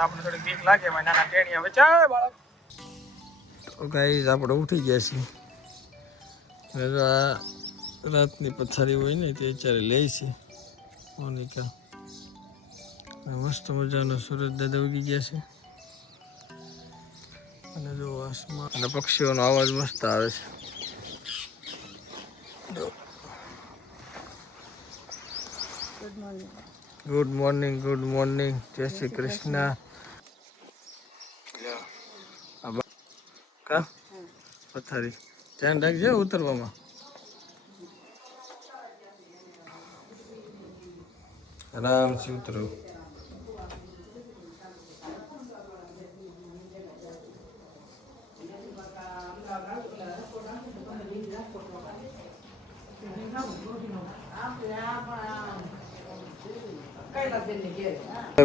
આપણે થોડી બીક લાગે ભાઈ નાના ટેણીયા બચાય બાળક. તો ગાઈસ આપણે ઉઠી ગયા છીએ. રાતની પથારી હોય ને તે અત્યારે લે છે મોનિકા. મસ્ત મજાનો સૂરજ દાદા ઉગી ગયા છે અને જો આસમાન અને પક્ષીઓનો અવાજ મસ્ત આવે છે. ગુડ મોર્નિંગ ગુડ મોર્નિંગ જય શ્રી કૃષ્ણ. કા પથારી ધ્યાન રાખજે ઉતરવામાં. આરામથી ઉતરો.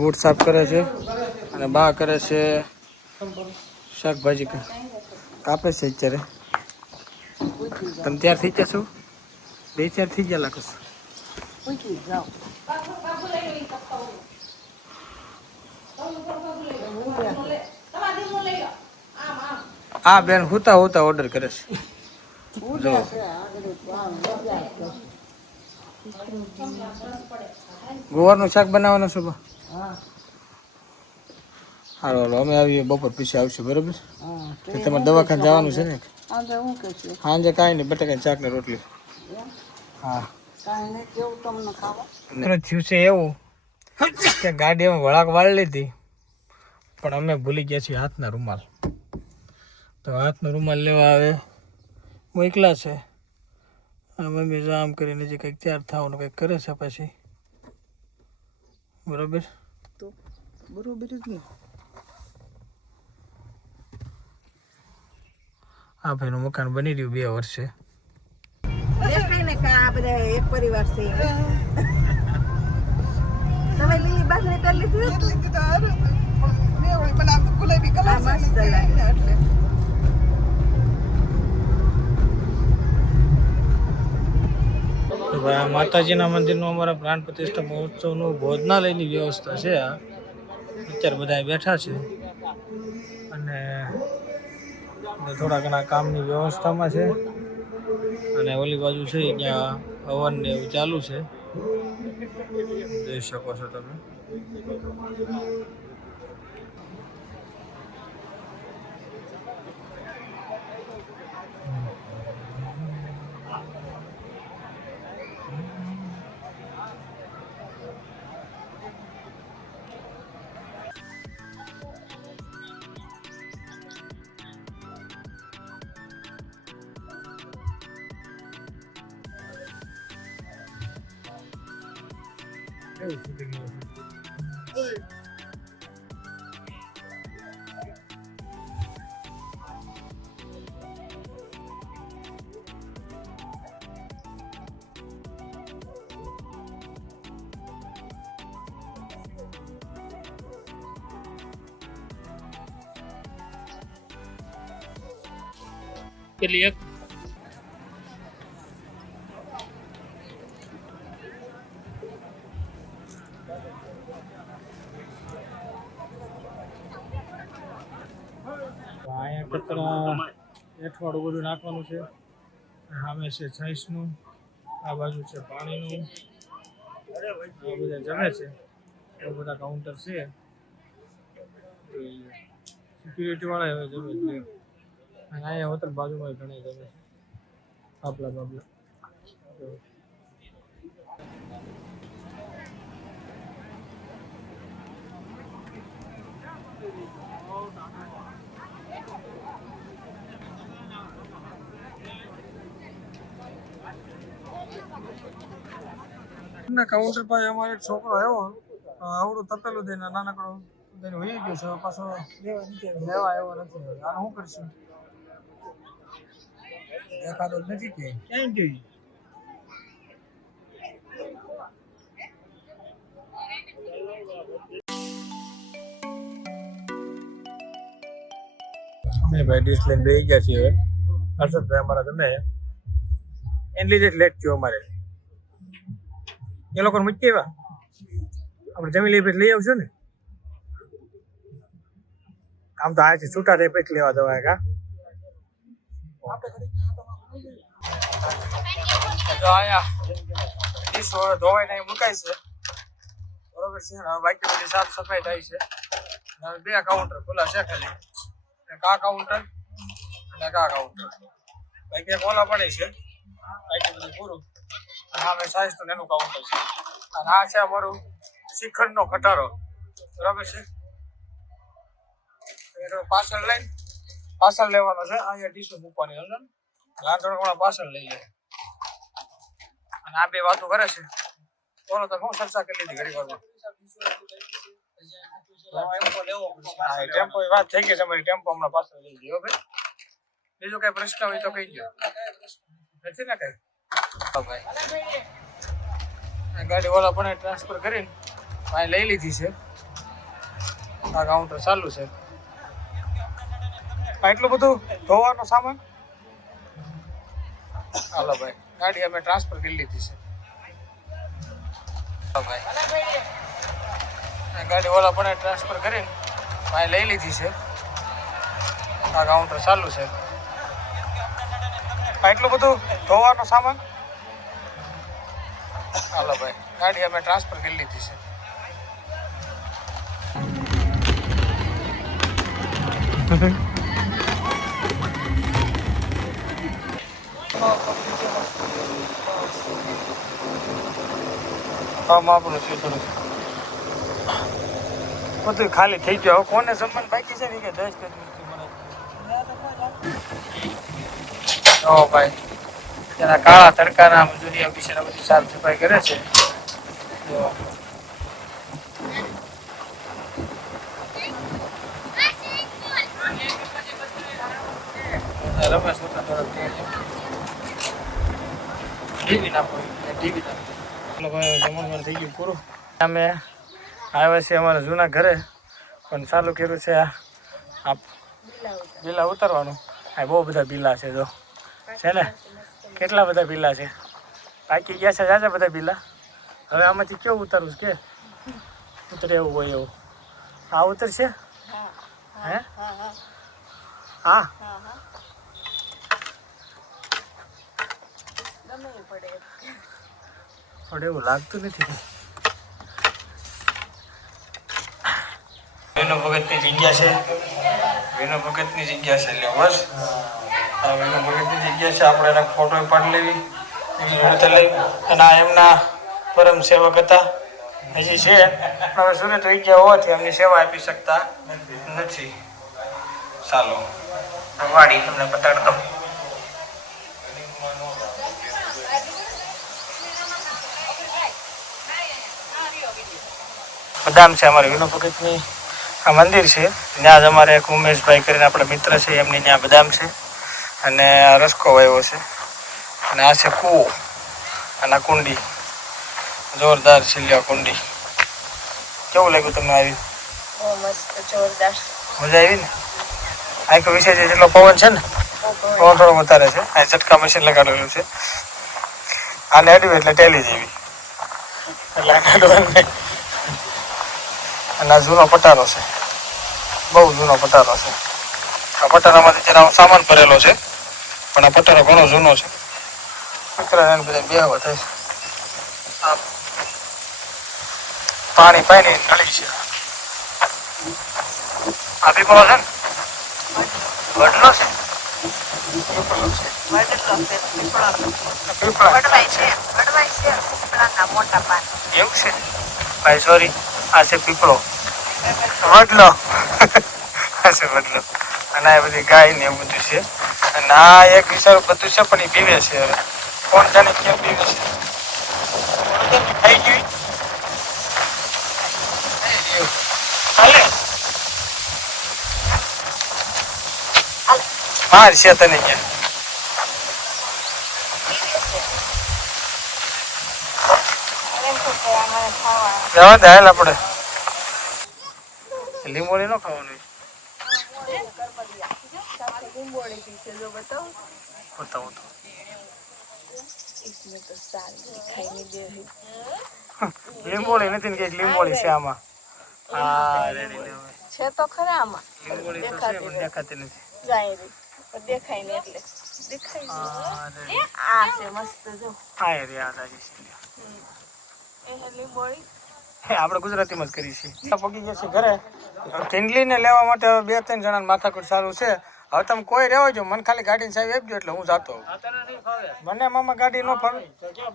બૂટ સાફ કરે છે અને બા કરે છે શાકભાજી કાપે છે અત્યારે. તમે ત્યાર થઈ ગયા છો? 2-4 થઈ ગયા લાગો છો. હા બેન હુતા હુતા ઓર્ડર કરે છે. ગુવારનું શાક બનાવવાનું છે. હાલો હાલો અમે આવીએ બપોર પછી આવશું બરાબર. તમારે દવાખાને જવાનું છે ને? સાંજે કાંઈ નહીં, બટાકાની શાક ને રોટલી. હા થયું છે એવું કે ગાડીમાં વળાક વાળી લીધી પણ અમે ભૂલી ગયા છીએ હાથના રૂમાલ. તો હાથનો રૂમાલ લેવા આવે મોકલા છે. મમ્મી આમ કરીને જે કંઈક તૈયાર થવાનું કંઈક કરે છે પછી બરોબર. તો બરોબર જ ને. આ ભાઈનું મકાન બની રહ્યું 2 વર્ષે. દેખાય ને કે આ બધા એક પરિવાર છે. તમે લીલી બાજરી કરી લીધી તો હારું. મેં ઓલી બનાવ ગુલાબી કલર મસ્ત લાગે એટલે. તો ભાઈ આ માતાજીના મંદિરનું અમારા પ્રાણ પ્રતિષ્ઠા મહોત્સવનું ભોજનાલયની વ્યવસ્થા છે. આ અત્યારે બધા બેઠા છે અને થોડા ઘણા કામની વ્યવસ્થામાં છે. અને ઓલી બાજુ છે ત્યાં હવન ને એવું ચાલુ છે, જોઈ શકો છો તમે. પેલી એક અહીંયા કચરા એઠવાડું બધું નાખવાનું છે. સામે છે છાઈસનું, આ બાજુ છે પાણીનું. આ બધા જમે છે, એ બધા કાઉન્ટર છે. સિક્યુરિટી વાળા હવે જમે છે. અને અહીંયા હોટલ બાજુમાં ઘણા જમે છે. બાબલા બાબલા કાઉન્ટર પાસે અમારે એક છોકરો આવ્યો, આવડું તપેલું દઈને નાનકડો દઈને વહી ગયો છે. પાછો લેવા આવ્યો નથી. આને શું કરશું? દેખાતો જ નથી કે ક્યાં ગઈ. અમે ભાઈ ડીશ લઈને બેસી ગયા છીએ. હર્ષદભાઈ અમારા તમે એને લીધે જ લેટ થયો અમારે. એ લોકોને મૂકી આવ્યા આપણે જમી લઈએ પછી લઈ આવશો ને. આમ તો અહીંથી છૂટા થઈ પછી લેવા જવાય કા તો અહીંયા ડીશ ધોવાઈને અહીં મુકાય છે બરોબર છે હવે બાકી બધી સાફ સફાઈ થાય છે હવે 2 કાઉન્ટર ખુલ્લા છે ખાલી એક આ કાઉન્ટર અને એક આ કાઉન્ટર બાકી એક ઓલા પડે છે બાકી બધું પૂરું અને આ મેં સાઈઝ નું એનું કાઉન્ટર છે અને આ છે અમારું શ્રીખંડનો ખટારો બરાબર છે એનો પાર્સલ લેવાનો છે અહીંયા ડીશ મૂકવાની સમજો રાંધણવાળા પાર્સલ લઈ લે અને આ બે વાતો કરે છે બોલો તો હું ચર્ચા કરી લીધી ઘડી વારમાં ટેમ્પો વાત થઈ ગઈ છે અમારી ટેમ્પો હમણાં પાર્સલ લઈ ગયો ભાઈ બીજો કઈ પ્રશ્ન હોય તો કહી ગયો નથી ને કઈ ભાઈ ગાડી વાળા પણ ટ્રાન્સફર કરીને ભાઈ લઈ લીધી છે આ કાઉન્ટર ચાલુ છે એટલું બધું ધોવાનો સામાન હાલો ભાઈ ગાડી અમે ટ્રાન્સફર કરી લીધી છે ભાઈ ગાડી વાળા પણ ટ્રાન્સફર કરીને ભાઈ લઈ લીધી છે આ કાઉન્ટર ચાલુ છે એટલું બધું ધોવાનો સામાન હાલો ભાઈ ગાડી અમે ટ્રાન્સફર કરી લીધી છે આપણું છે થોડું બધું ખાલી થઈ ગયો કોને જમવાનું બાકી છે ને કે 10 ઓ ભાઈ તેના કાળા તડકાના મજૂરી બિચારા બધી સાફ સફાઈ કરે છે રમેશ જમણવાર થઈ ગયું પૂરું અમે આવ્યા છીએ અમારા જૂના ઘરે પણ ચાલુ કર્યું છે આ બિલા ઉતારવાનું આ બહુ બધા બિલા છે જો છે ને કેટલા બધા બિલા છે બાકી ગયા છે જાજા બધા બિલા હવે આમાંથી કેવું ઉતારવું છે કે ઉતરે એવું હોય એવું આ ઉતરશે હે હા પડે એવું લાગતું નથી વિનો ભગતની જગ્યા છે વિનો ભગતની જગ્યા છે એટલે બસ વિનો ભગતની જગ્યા છે આપણે એના ફોટો પાડી લેવી લઈ અને આ એમના પરમ સેવક હતા હજી છે હવે સુરત વહી ગયા હોવાથી એમની સેવા આપી શકતા નથી ચાલો વાડી તમને બતાડ દઉં બદામ છે અમારે વિનો ભગતની આ મંદિર છે ત્યાં જ અમારે એક ઉમેશભાઈ કરીને આપણા મિત્ર છે એમની ત્યાં બદામ છે અને આ રસકો વાવ્યો છે અને આ છે કૂવો અને આ કુંડી જોરદાર છે કુંડી કેવું લાગ્યું તમને આવી મસ્ત જોરદાર મજા આવી ને આખો વિષય જેટલો પવન છે ને પવન થોડો વધારે છે આ ઝટકા મશીન લગાડેલું છે આને અડ્યું એટલે ટેલી જેવી એટલે આને અડવાનું નહીં અને આ જૂનો પટારો છે બહુ જૂનો પટારો છે આ પટારામાંથી જરા સામાન ભરેલો છે પણ આ પટારો ઘણો જૂનો છે બધા બેહવા થાય છે પાણી પાણી નળી છે આ પીપળો છે ને વડલો છે એવું છે ભાઈ સોરી આ છે પીપળો વડલો આ છે વડલો અને આ બધી ગાય ને એવું બધું છે અને આ એક વિચાર બધું છે પણ એ પીવે છે હવે કોણ જાણે કેમ પીવે છે થઈ ગયું માર છે તને ક્યાં જવા દે હાલ આપણે લીંબોળી નો ખાવાનું બતાવું તો લીંબોળી નથી ને કઈક લીંબોળી છે આમાં હા રેડી છે તો ખરા આમાં લીંબોળી તો છે પણ દેખાતી નથી. જાય રે પણ દેખાય ને એટલે દેખાય આ ને આ છે મસ્ત જો આ રે આ તાજી છે. એ હે લીંબોળી આપણે ગુજરાતીમાં જ કરી છીએ. પગી ગયા છે ઘરે. કિંડલીને લેવા માટે 2-3 જણાને માથાકૂટ સારું છે. હવે તમે કોઈ રહેવો જો મને ખાલી ગાડીને સાહેબ આપજો એટલે હું જાતો. મને મામા ગાડી ન ફાવે.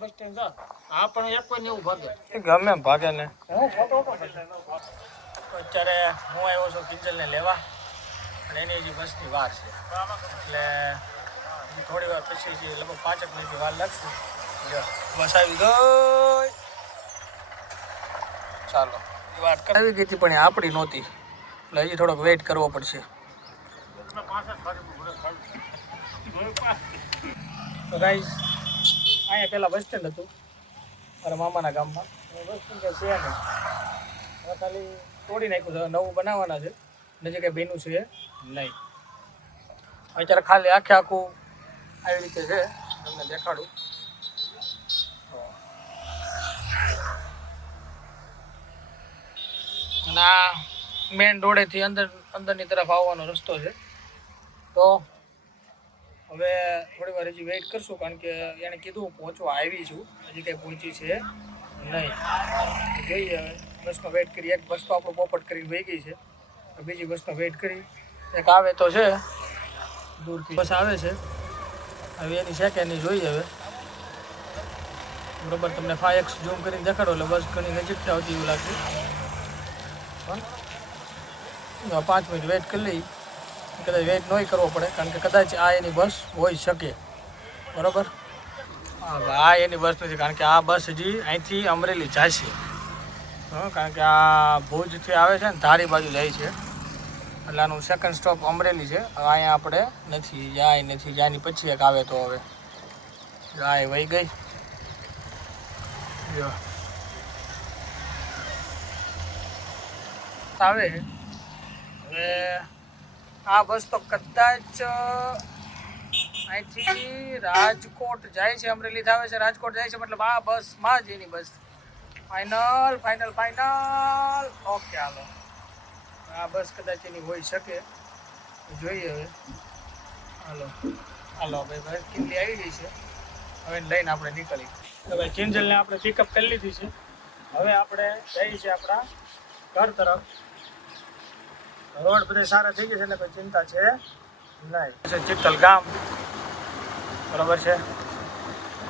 બસ સ્ટેન્ડ જા. આ પણ એક કોઈ એવું ભાગે. ગમે એમ ભાગે ને. અત્યારે હું આવ્યો છું કિંજલને લેવા અને એની હજી બસની વાર છે એટલે હજી થોડી વાર પછી લગભગ 5 મિનિટની વાર લાગશે. બસ આવી ગઈ. ચાલો વાત આવી ગઈ હતી પણ એ આપણી નહોતી એટલે હજી થોડોક વેઇટ કરવો પડશે. તો ગાઈઝ અહીંયા પહેલાં બસ સ્ટેન્ડ હતું મારા મામાના ગામમાં. બસ સ્ટેન્ડ છે નહીં, હવે ખાલી તોડી નાખ્યું છે, નવું બનાવવાના છે, નજીક કંઈ બન્યું છે નહીં. અત્યારે ખાલી આખે આખું આવી રીતે છે, તમને દેખાડું. અને આ મેઇન રોડેથી અંદરની તરફ આવવાનો રસ્તો છે. તો હવે થોડી વાર હજી વેઇટ કરશું કારણ કે એણે કીધું હું પહોંચવા આવી છું, હજી કંઈ પહોંચી છે નહીં. જોઈએ હવે બસનો વેઇટ કરી. એક બસ તો આપણું પોપટ કરીને વહી ગઈ છે, બીજી બસનો વેઇટ કરી. એક આવે તો છે દૂરથી બસ આવે છે, હવે એની સેકન્ડની જોઈએ હવે. બરોબર તમને 5x ઝૂમ કરીને દેખાડો એટલે બસ ઘણી નજીકથી આવતી એવું લાગશે. પણ 5 મિનિટ વેઇટ કરી લઈ, કદાચ વેઇટ નહીં કરવો પડે કારણ કે કદાચ આ એની બસ હોઈ શકે. બરાબર, આ એની બસ નથી કારણ કે આ બસ હજી અહીંથી અમરેલી જાય છે. કારણ કે આ ભુજથી આવે છે ને ધારી બાજુ જાય છે એટલે આનું સેકન્ડ સ્ટોપ અમરેલી છે. હવે અહીંયા આપણે નથી, જાય નથી, જ્યાંની પછી એક આવે તો હવે જાય વહી ગઈ. જો આવે હવે આ બસ તો કદાચ અહીંથી રાજકોટ જાય છે, અમરેલીથી આવે છે રાજકોટ જાય છે, મતલબ આ બસમાં જ એની બસ ફાઇનલ. ઓકે હાલો, આ બસ કદાચ એની હોઈ શકે, જોઈએ હવે. હાલો ભાઈ કિંજલી આવી ગઈ છે, હવે લઈને આપણે નીકળી. તો ભાઈ કિંજલને આપણે પિકઅપ કરી લીધી છે, હવે આપણે જઈએ છીએ આપણા ઘર તરફ. રોડ બધે સારા થઈ ગયા છે એટલે કોઈ ચિંતા છે નહીં. ચિત્તલ ગામ બરાબર છે.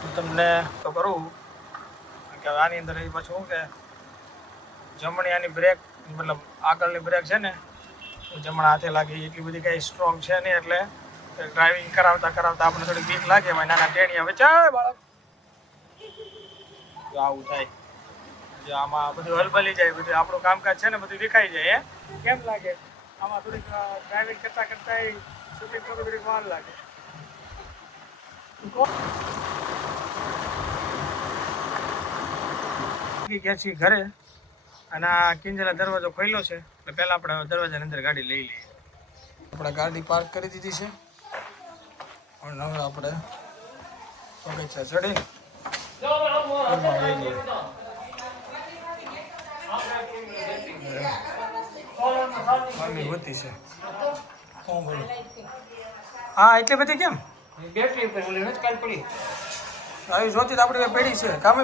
હું તમને તો કરું કે આની અંદર એ પાછું શું કે જમણી આની બ્રેક મતલબ આગળની બ્રેક છે ને જમણા હાથે લાગી એટલી બધી કંઈ સ્ટ્રોંગ છે નહીં એટલે ડ્રાઇવિંગ કરાવતા આપણે થોડી બીક લાગે. ભાઈ નાના ટેણીયા વેચાય બાળક આવું થાય, આમાં બધું હલબલી જાય, બધું આપણું કામકાજ છે ને બધું દેખાઈ જાય. કેમ લાગે આમાં થોડીક ડ્રાઇવિંગ કરતા શૂટિંગ કરવું થોડીક વાર લાગે. ગયા છીએ ઘરે અને આ કિંજલા દરવાજો ખોલ્યો છે એટલે પહેલાં આપણે દરવાજાની અંદર ગાડી લઈ લઈએ. આપણે ગાડી પાર્ક કરી દીધી છે અને હવે આપણે પગથિયા ચડી મમ્મી હોતી છે. હા એટલી બધી કેમ બેટરી પર કાલ પડી આવી જોતી તો આપણી પડી છે કામ.